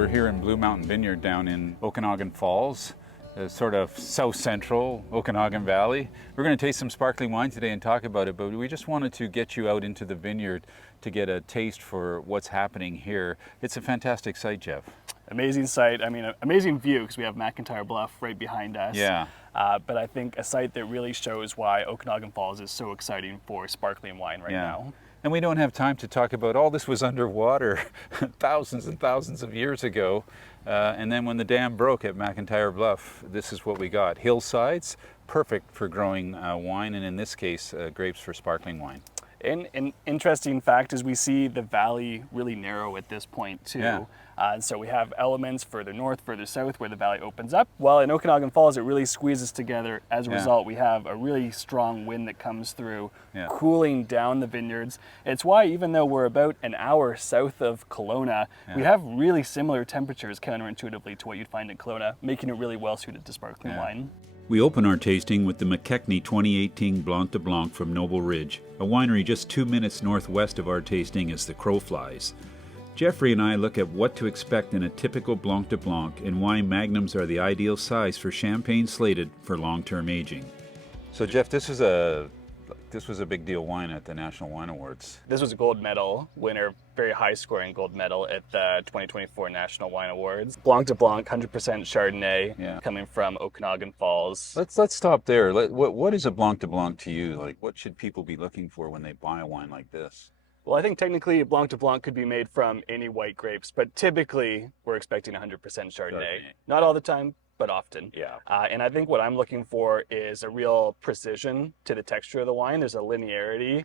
We're here in Blue Mountain Vineyard down in Okanagan Falls, sort of south central Okanagan Valley. We're going to taste some sparkling wine today and talk about it, but we just wanted to get you out into the vineyard to get a taste for what's happening here. It's a fantastic site, Jeff. Amazing site. I mean, amazing view because we have McIntyre Bluff right behind us. Yeah. But I think a site that really shows why Okanagan Falls is so exciting for sparkling wine right now. And we don't have time to talk about all this was underwater thousands and thousands of years ago. And then when the dam broke at McIntyre Bluff, this is what we got. Hillsides, perfect for growing wine, and in this case, grapes for sparkling wine. And an interesting fact is we see the valley really narrow at this point too. Yeah. And so we have elements further north, further south where the valley opens up. Well, in Okanagan Falls, it really squeezes together. As a result, we have a really strong wind that comes through, cooling down the vineyards. It's why even though we're about an hour south of Kelowna, we have really similar temperatures counterintuitively to what you'd find in Kelowna, making it really well suited to sparkling wine. We open our tasting with the McKechnie 2018 Blanc de Blanc from Noble Ridge, a winery just 2 minutes northwest of our tasting as the crow flies. Jeffrey and I look at what to expect in a typical Blanc de Blanc and why magnums are the ideal size for champagne slated for long-term aging. So Jeff, this was a big deal wine at the National Wine Awards. This was a gold medal winner, very high scoring gold medal at the 2024 National Wine Awards. Blanc de Blanc, 100% Chardonnay, coming from Okanagan Falls. Let's stop there. What is a Blanc de Blanc to you? Like, what should people be looking for when they buy a wine like this? Well, I think technically a Blanc de Blanc could be made from any white grapes, but typically we're expecting 100% Chardonnay. Not all the time, but often. Yeah. And I think what I'm looking for is a real precision to the texture of the wine. There's a linearity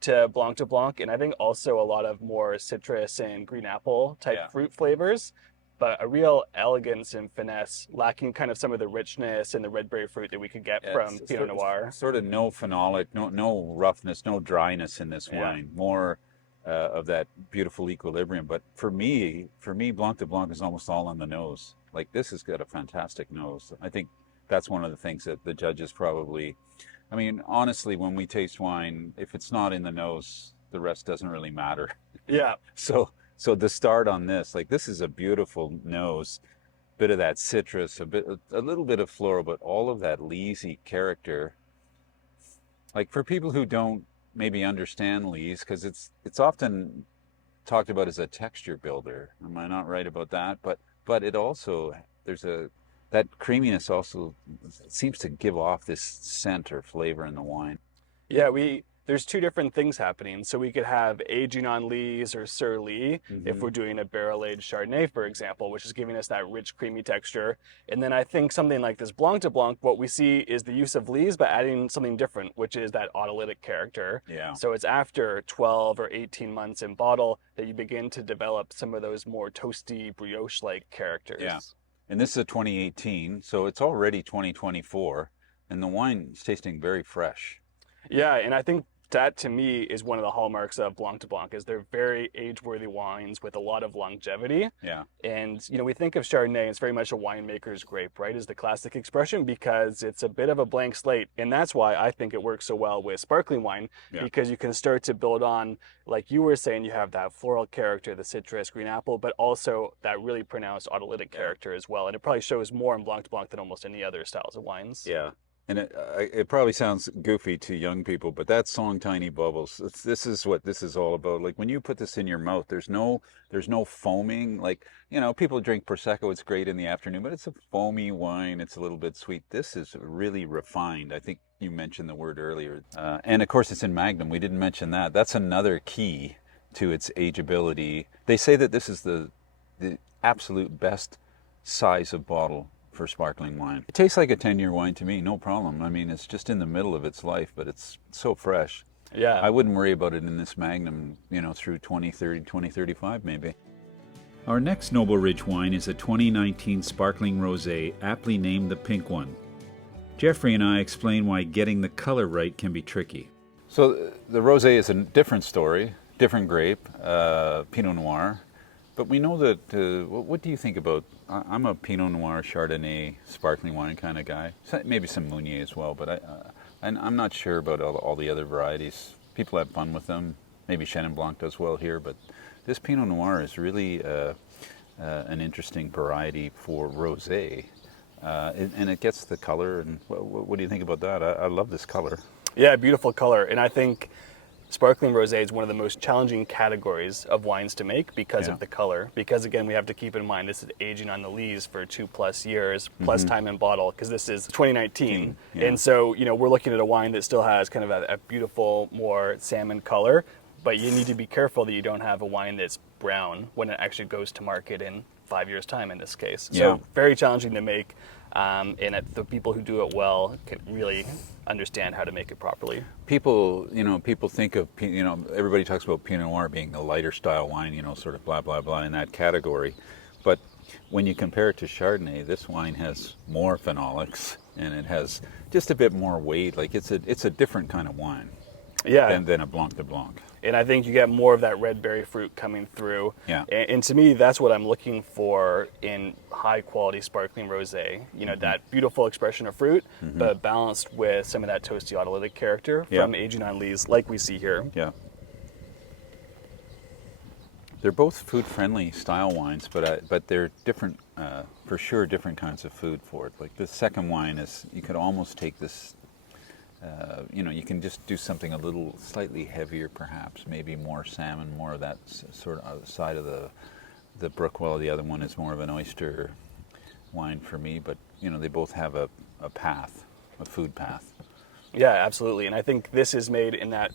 to Blanc de Blanc, and I think also a lot of more citrus and green apple type fruit flavors, but a real elegance and finesse, lacking kind of some of the richness and the red berry fruit that we could get from Pinot Noir. Sort of no phenolic, no roughness, no dryness in this wine. More of that beautiful equilibrium. But for me, Blanc de Blanc is almost all on the nose. Like, this has got a fantastic nose. I think that's one of the things that the judges probably, I mean, honestly, when we taste wine, if it's not in the nose, the rest doesn't really matter. Yeah. So the start on this, like, this is a beautiful nose, bit of that citrus, a little bit of floral, but all of that leesy character. Like, for people who don't maybe understand lees, because it's often talked about as a texture builder. Am I not right about that? But it also, that creaminess also seems to give off this scent or flavor in the wine. Yeah, there's two different things happening. So we could have aging on lees or sur lie if we're doing a barrel-aged Chardonnay, for example, which is giving us that rich, creamy texture. And then I think something like this Blanc de Blanc, what we see is the use of lees, but adding something different, which is that autolytic character. Yeah. So it's after 12 or 18 months in bottle that you begin to develop some of those more toasty, brioche-like characters. Yeah. And this is a 2018, so it's already 2024, and the wine is tasting very fresh. Yeah, and I think that to me is one of the hallmarks of Blanc de Blanc, is they're very age-worthy wines with a lot of longevity. Yeah. And, we think of Chardonnay, it's very much a winemaker's grape, right, is the classic expression, because it's a bit of a blank slate. And that's why I think it works so well with sparkling wine, because you can start to build on, like you were saying, you have that floral character, the citrus, green apple, but also that really pronounced autolytic character as well. And it probably shows more in Blanc de Blanc than almost any other styles of wines. Yeah. And it probably sounds goofy to young people, but that song "Tiny Bubbles," this is what this is all about. Like, when you put this in your mouth, there's no foaming. Like, people drink Prosecco, it's great in the afternoon, but it's a foamy wine. It's a little bit sweet. This is really refined. I think you mentioned the word earlier. And of course, it's in Magnum. We didn't mention that. That's another key to its ageability. They say that this is the absolute best size of bottle for sparkling wine. It tastes like a 10-year wine to me, no problem. I mean, it's just in the middle of its life, but it's so fresh. Yeah. I wouldn't worry about it in this Magnum, through 2030, 2035 maybe. Our next Noble Ridge wine is a 2019 sparkling rosé, aptly named the Pink One. Jeffrey and I explain why getting the color right can be tricky. So the rosé is a different story, different grape, Pinot Noir. But we know that, what do you think about, I'm a Pinot Noir, Chardonnay, sparkling wine kind of guy. Maybe some Meunier as well, but I'm not sure about all the other varieties. People have fun with them. Maybe Chenin Blanc does well here, but this Pinot Noir is really an interesting variety for rosé. And it gets the color. And what do you think about that? I love this color. Yeah, beautiful color. And I think sparkling rosé is one of the most challenging categories of wines to make because of the color. Because again, we have to keep in mind this is aging on the lees for 2+ years, plus time in bottle, because this is 2019. And so, we're looking at a wine that still has kind of a beautiful, more salmon color, but you need to be careful that you don't have a wine that's brown when it actually goes to market in 5 years' time in this case. So very challenging to make. And the people who do it well can really understand how to make it properly. People think of, everybody talks about Pinot Noir being a lighter style wine, sort of blah, blah, blah in that category. But when you compare it to Chardonnay, this wine has more phenolics and it has just a bit more weight. Like it's a different kind of wine than a Blanc de Blanc. And I think you get more of that red berry fruit coming through. Yeah. And to me, that's what I'm looking for in high quality sparkling rosé. That beautiful expression of fruit, but balanced with some of that toasty autolytic character from aging on lees like we see here. Yeah. They're both food-friendly style wines, but they're different, for sure, different kinds of food for it. Like the second wine is, you could almost take this, you can just do something a little slightly heavier, perhaps, maybe more salmon, more of that sort of side of the brook. Well, the other one is more of an oyster wine for me, but they both have a path, a food path. Yeah, absolutely. And I think this is made in that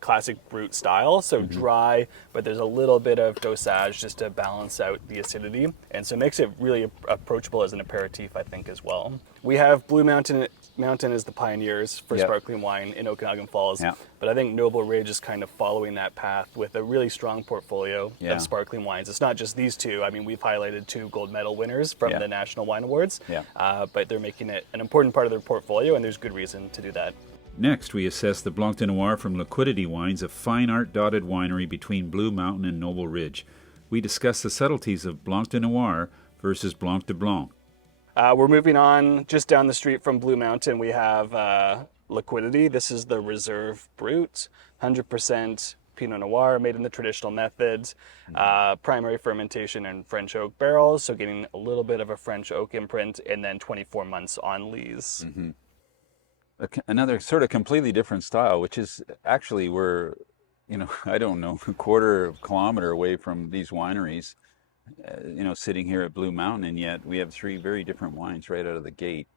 classic brut style, so dry, but there's a little bit of dosage just to balance out the acidity, and so it makes it really approachable as an aperitif, I think, as well. We have Blue Mountain as the pioneers for sparkling wine in Okanagan Falls, but I think Noble Ridge is kind of following that path with a really strong portfolio of sparkling wines. It's not just these two. I mean, we've highlighted 2 gold medal winners from the National Wine Awards, but they're making it an important part of their portfolio, and there's good reason to do that. Next, we assess the Blanc de Noir from Liquidity Wines, a fine art-dotted winery between Blue Mountain and Noble Ridge. We discuss the subtleties of Blanc de Noir versus Blanc de Blanc. We're moving on just down the street from Blue Mountain. We have Liquidity. This is the Reserve Brut, 100% Pinot Noir, made in the traditional methods. Primary fermentation in French oak barrels, so getting a little bit of a French oak imprint, and then 24 months on lees. Another sort of completely different style, which is actually we're, I don't know, a quarter kilometer away from these wineries, sitting here at Blue Mountain, and yet we have 3 very different wines right out of the gate,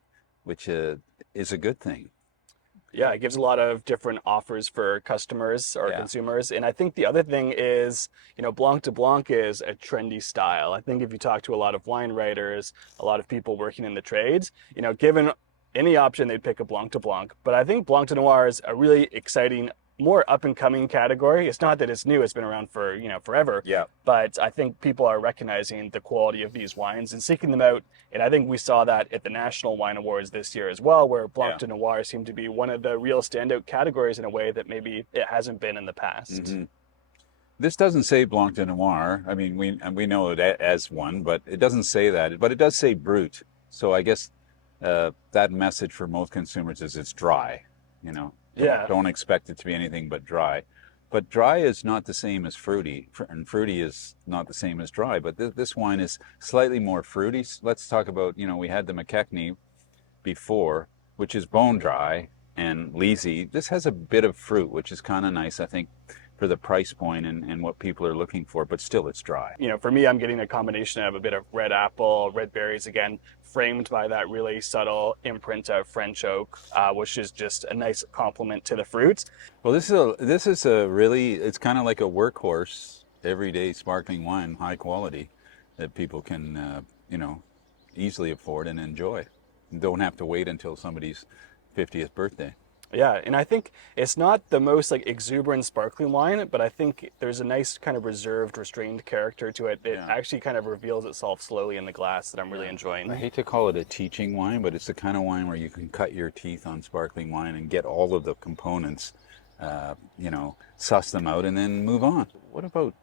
which is a good thing. Yeah, it gives a lot of different offers for customers or consumers. And I think the other thing is, Blanc de Blanc is a trendy style. I think if you talk to a lot of wine writers, a lot of people working in the trades, given any option, they'd pick a Blanc de Blanc. But I think Blanc de Noir is a really exciting, more up-and-coming category. It's not that it's new, it's been around for, forever. Yeah. But I think people are recognizing the quality of these wines and seeking them out. And I think we saw that at the National Wine Awards this year as well, where Blanc de Noir seemed to be one of the real standout categories in a way that maybe it hasn't been in the past. This doesn't say Blanc de Noir. I mean, we know it as one, but it doesn't say that. But it does say Brut. So I guess that message for most consumers is it's dry, Don't expect it to be anything but dry. But dry is not the same as fruity, and fruity is not the same as dry. But this wine is slightly more fruity. Let's talk about, we had the McKechnie before, which is bone dry and leesy. This has a bit of fruit, which is kind of nice, I think, for the price point and what people are looking for, but still it's dry. For me, I'm getting a combination of a bit of red apple, red berries, again, framed by that really subtle imprint of French oak, which is just a nice complement to the fruit. Well, this is a really, it's kind of like a workhorse, everyday sparkling wine, high quality, that people can, easily afford and enjoy. And don't have to wait until somebody's 50th birthday. Yeah, and I think it's not the most exuberant sparkling wine, but I think there's a nice kind of reserved, restrained character to it. It actually kind of reveals itself slowly in the glass that I'm really enjoying. I hate to call it a teaching wine, but it's the kind of wine where you can cut your teeth on sparkling wine and get all of the components, suss them out and then move on. What about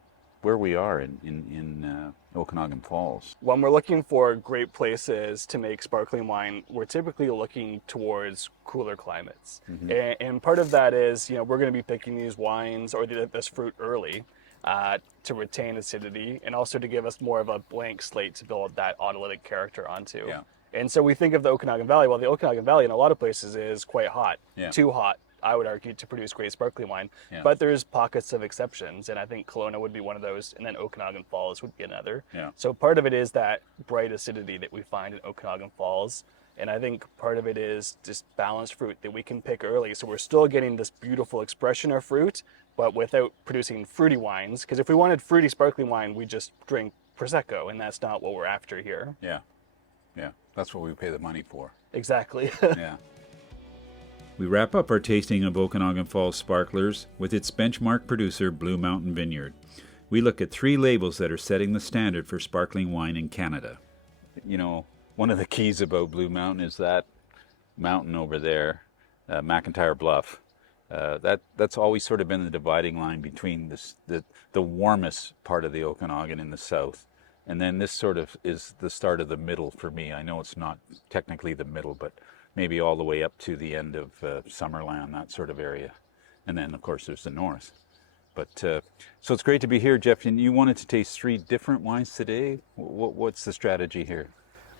where we are in Okanagan Falls? When we're looking for great places to make sparkling wine, we're typically looking towards cooler climates. And part of that is, we're going to be picking these wines or this fruit early. to retain acidity and also to give us more of a blank slate to build that autolytic character onto. Yeah. And so we think of the Okanagan Valley. Well, the Okanagan Valley in a lot of places is quite hot, Yeah. too hot, I would argue, to produce great sparkling wine. Yeah. But there's pockets of exceptions, and I think Kelowna would be one of those, and then Okanagan Falls would be another. Yeah. So part of it is that bright acidity that we find in Okanagan Falls, and I think part of it is just balanced fruit that we can pick early. So we're still getting this beautiful expression of fruit, but without producing fruity wines. Because if we wanted fruity sparkling wine, we just drink Prosecco, and that's not what we're after here. Yeah. Yeah. That's what we pay the money for. Exactly. Yeah. We wrap up our tasting of Okanagan Falls Sparklers with its benchmark producer, Blue Mountain Vineyard. We look at 3 labels that are setting the standard for sparkling wine in Canada. You know, one of the keys about Blue Mountain is that mountain over there, McIntyre Bluff. That's always sort of been the dividing line between the warmest part of the Okanagan in the south. And then this sort of is the start of the middle for me. I know it's not technically the middle, but maybe all the way up to the end of Summerland, that sort of area. And then, of course, there's the north. But so it's great to be here, Jeff. And you wanted to taste 3 different wines today. What's the strategy here?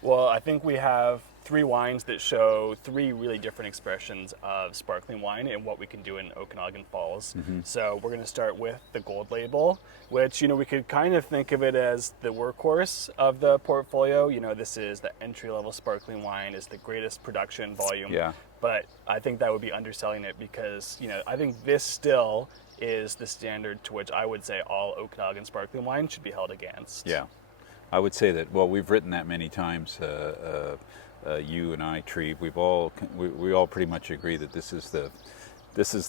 Well, I think we have 3 wines that show 3 really different expressions of sparkling wine and what we can do in Okanagan Falls. Mm-hmm. So we're going to start with the gold label, which, we could kind of think of it as the workhorse of the portfolio. This is the entry-level sparkling wine, is the greatest production volume. Yeah. But I think that would be underselling it because, I think this still is the standard to which I would say all Okanagan sparkling wine should be held against. Yeah. I would say that, well, we've written that many times, you and I, Tree, we all pretty much agree that this is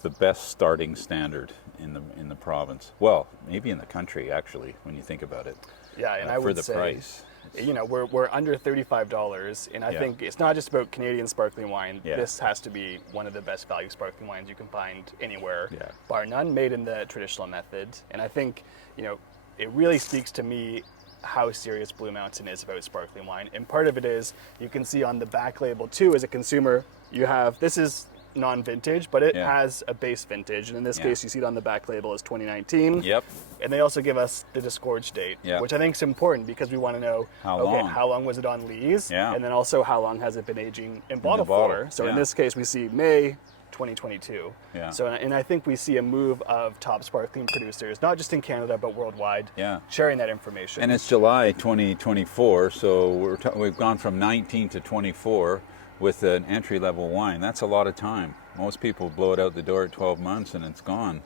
the best starting standard in the province. Well, maybe in the country, actually, when you think about it. Yeah, and I for would the say, price. We're under $35, and I Yeah. think it's not just about Canadian sparkling wine. Yeah. This has to be one of the best value sparkling wines you can find anywhere, Yeah. bar none, made in the traditional method. And I think, it really speaks to me how serious Blue Mountain is about sparkling wine. And part of it is, you can see on the back label too, as a consumer, this is non-vintage, but it Yeah. has a base vintage. And in this Yeah. case, you see it on the back label as 2019. Yep. And they also give us the disgorge date, Yeah. which I think is important because we want to know, How long? how long was it on lees? Yeah. And then also how long has it been aging in bottle bottle, for? So in yeah. this case, we see May 2022. Yeah. So, and I think we see a move of top sparkling producers, not just in Canada, but worldwide, Yeah. sharing that information. And it's July 2024, so we've gone from 19 to 24 with an entry-level wine. That's a lot of time. Most people blow it out the door at 12 months and it's gone.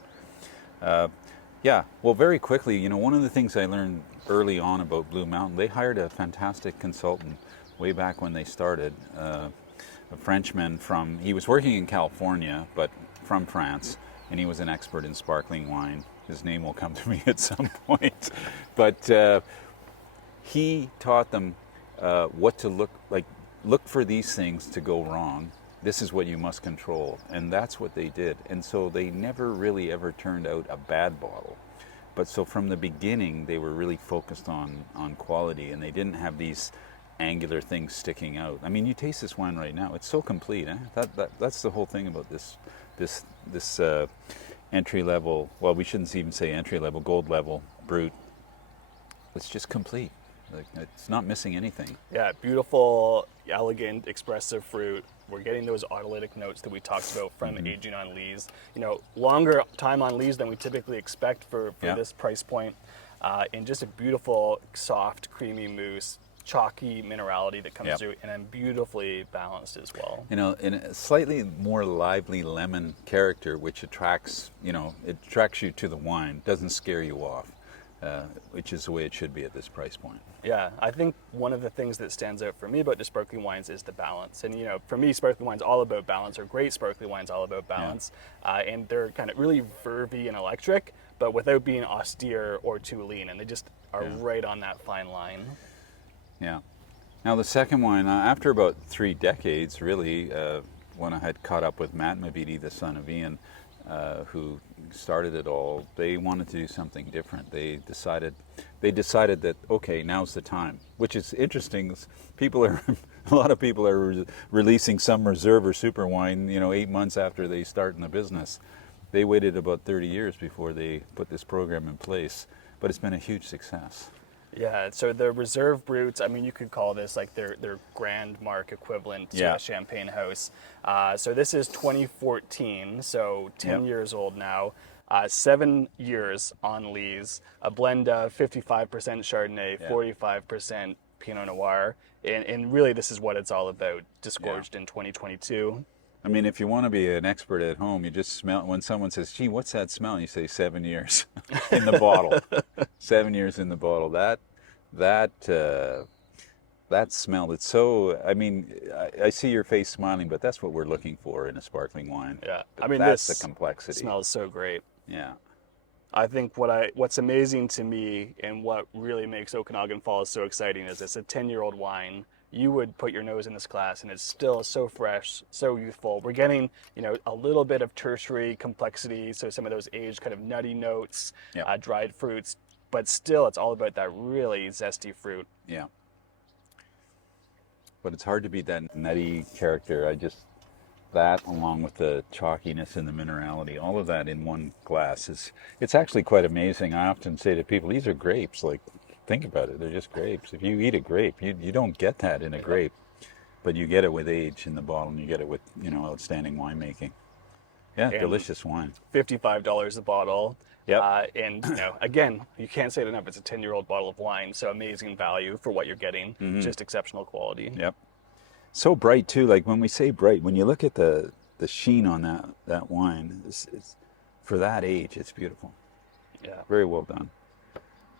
Yeah, well, very quickly, one of the things I learned early on about Blue Mountain, they hired a fantastic consultant way back when they started, a Frenchman he was working in California, but from France, and he was an expert in sparkling wine. His name will come to me at some point. But he taught them what to look for these things to go wrong. This is what you must control. And that's what they did. And so they never really ever turned out a bad bottle. But so from the beginning, they were really focused on quality, and they didn't have these angular things sticking out. I mean, you taste this wine right now; it's so complete. That's the whole thing about this entry level. Well, we shouldn't even say entry level, gold level brut. It's just complete. It's not missing anything. Yeah, beautiful, elegant, expressive fruit. We're getting those autolytic notes that we talked about from aging on lees. Longer time on lees than we typically expect for Yeah. this price point. And just a beautiful, soft, creamy mousse, chalky minerality that comes Yep. through, and then beautifully balanced as well. In a slightly more lively lemon character, which attracts you to the wine, doesn't scare you off, which is the way it should be at this price point. Yeah, I think one of the things that stands out for me about the sparkling wines is the balance. And, for me, sparkling wine's all about balance, or great sparkling wine's all about balance. And they're kind of really vervy and electric, but without being austere or too lean. And they just are right on that fine line. Yeah. Now the second wine, after about 3 decades, really, when I had caught up with Matt Mavidi, the son of Ian, who started it all, they wanted to do something different. They decided that, okay, now's the time, which is interesting. A lot of people are releasing some reserve or super wine, 8 months after they start in the business. They waited about 30 years before they put this program in place, but it's been a huge success. Yeah, so the reserve brutes, I mean, you could call this like their Grand Mark equivalent to a Champagne house. So this is 2014, so 10 years old now. 7 years on lees, a blend of 55% Chardonnay, 45% Pinot Noir, and really this is what it's all about, disgorged in 2022. I mean, if you want to be an expert at home, you just smell, when someone says, gee, what's that smell? And you say 7 years in the bottle. 7 years in the bottle. That smell, it's so, I mean, I see your face smiling, but that's what we're looking for in a sparkling wine. Yeah, I mean, that's this the complexity. Smells so great. Yeah. I think what's amazing to me and what really makes Okanagan Falls so exciting is it's a 10-year-old wine. You would put your nose in this glass and it's still so fresh, so youthful. We're getting, a little bit of tertiary complexity, so some of those aged kind of nutty notes, dried fruits, but still it's all about that really zesty fruit. Yeah. But it's hard to beat that nutty character. That along with the chalkiness and the minerality, all of that in one glass it's actually quite amazing. I often say to people, these are grapes. Like, think about it, they're just grapes. If you eat a grape, you don't get that in a grape, but you get it with age in the bottle, and you get it with outstanding winemaking. Yeah, and delicious wine. $55 a bottle. Yeah. And again, you can't say it enough. It's a 10-year-old bottle of wine, so amazing value for what you're getting. Just exceptional quality. Yep. So bright too. Like when we say bright, when you look at the sheen on that wine, it's for that age, it's beautiful. Yeah. Very well done.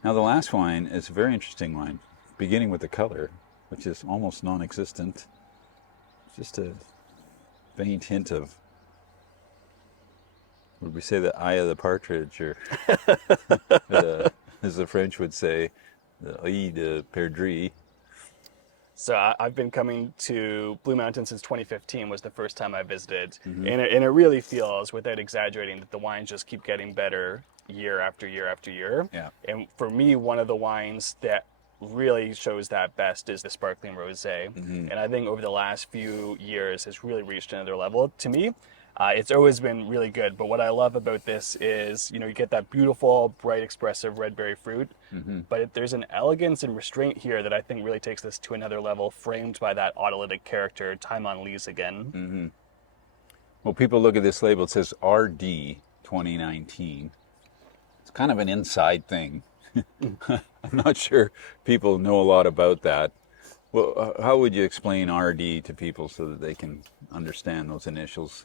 Now the last wine is a very interesting wine, beginning with the color, which is almost non-existent. Just a faint hint of, would we say, the eye of the partridge, or as the French would say, the œil de perdrix. So I've been coming to Blue Mountain since 2015 was the first time I visited. And it really feels, without exaggerating, that the wines just keep getting better year after year after year. Yeah. And for me, one of the wines that really shows that best is the sparkling rosé. And I think over the last few years has really reached another level. To me, it's always been really good, but what I love about this is, you get that beautiful, bright, expressive red berry fruit, but there's an elegance and restraint here that I think really takes this to another level, framed by that autolytic character, time on lees again. Well, people look at this label, it says RD 2019. It's kind of an inside thing. I'm not sure people know a lot about that. Well, how would you explain RD to people so that they can understand those initials?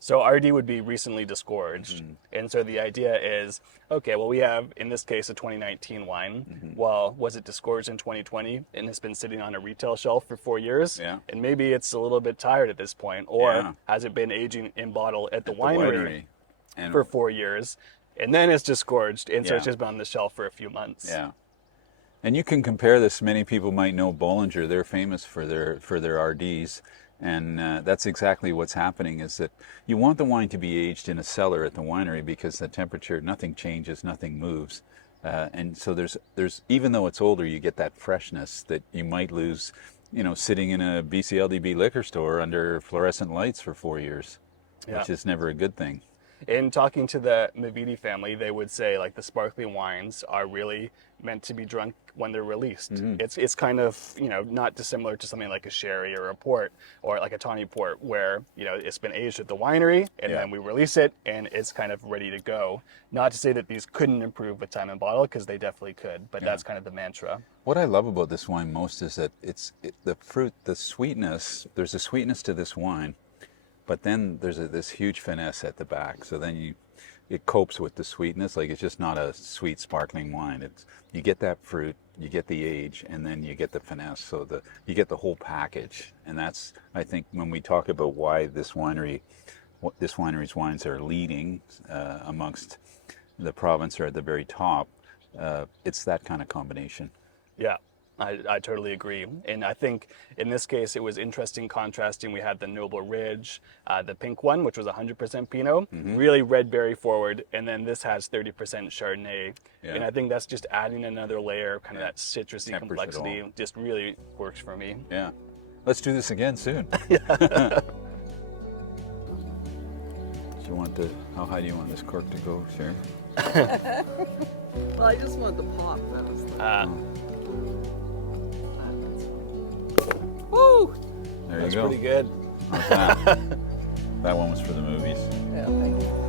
So RD would be recently disgorged. And so the idea is, okay, well, we have, in this case, a 2019 wine. Well, was it disgorged in 2020 and has been sitting on a retail shelf for 4 years? Yeah. And maybe it's a little bit tired at this point. Or has it been aging in bottle at the winery and for 4 years? And then it's disgorged, and so it's just been on the shelf for a few months. Yeah. And you can compare this. Many people might know Bollinger. They're famous for their RDs. And that's exactly what's happening, is that you want the wine to be aged in a cellar at the winery because the temperature, nothing changes, nothing moves. And so there's even though it's older, you get that freshness that you might lose, sitting in a BCLDB liquor store under fluorescent lights for 4 years, which is never a good thing. In talking to the Mavidi family, they would say like the sparkling wines are really meant to be drunk when they're released. It's kind of, not dissimilar to something like a sherry or a port or like a tawny port where, it's been aged at the winery and then we release it and it's kind of ready to go. Not to say that these couldn't improve with time and bottle, because they definitely could, but that's kind of the mantra. What I love about this wine most is that the fruit, the sweetness, there's a sweetness to this wine, but then there's this huge finesse at the back. So then it copes with the sweetness. Like, it's just not a sweet sparkling wine. You get that fruit, you get the age, and then you get the finesse. So you get the whole package. And that's, I think, when we talk about why this winery's wines are leading amongst the province or at the very top, it's that kind of combination. Yeah. I totally agree. And I think in this case, it was interesting contrasting. We had the Noble Ridge, the pink one, which was 100% Pinot, really red berry forward. And then this has 30% Chardonnay. Yeah. And I think that's just adding another layer of kind of that citrusy complexity. Just really works for me. Yeah. Let's do this again soon. Do you want how high do you want this cork to go, Sherry? Well, I just want the pop. That was the. Woo! There That's you go. pretty good. How's that? That one was for the movies. Yeah, thank you.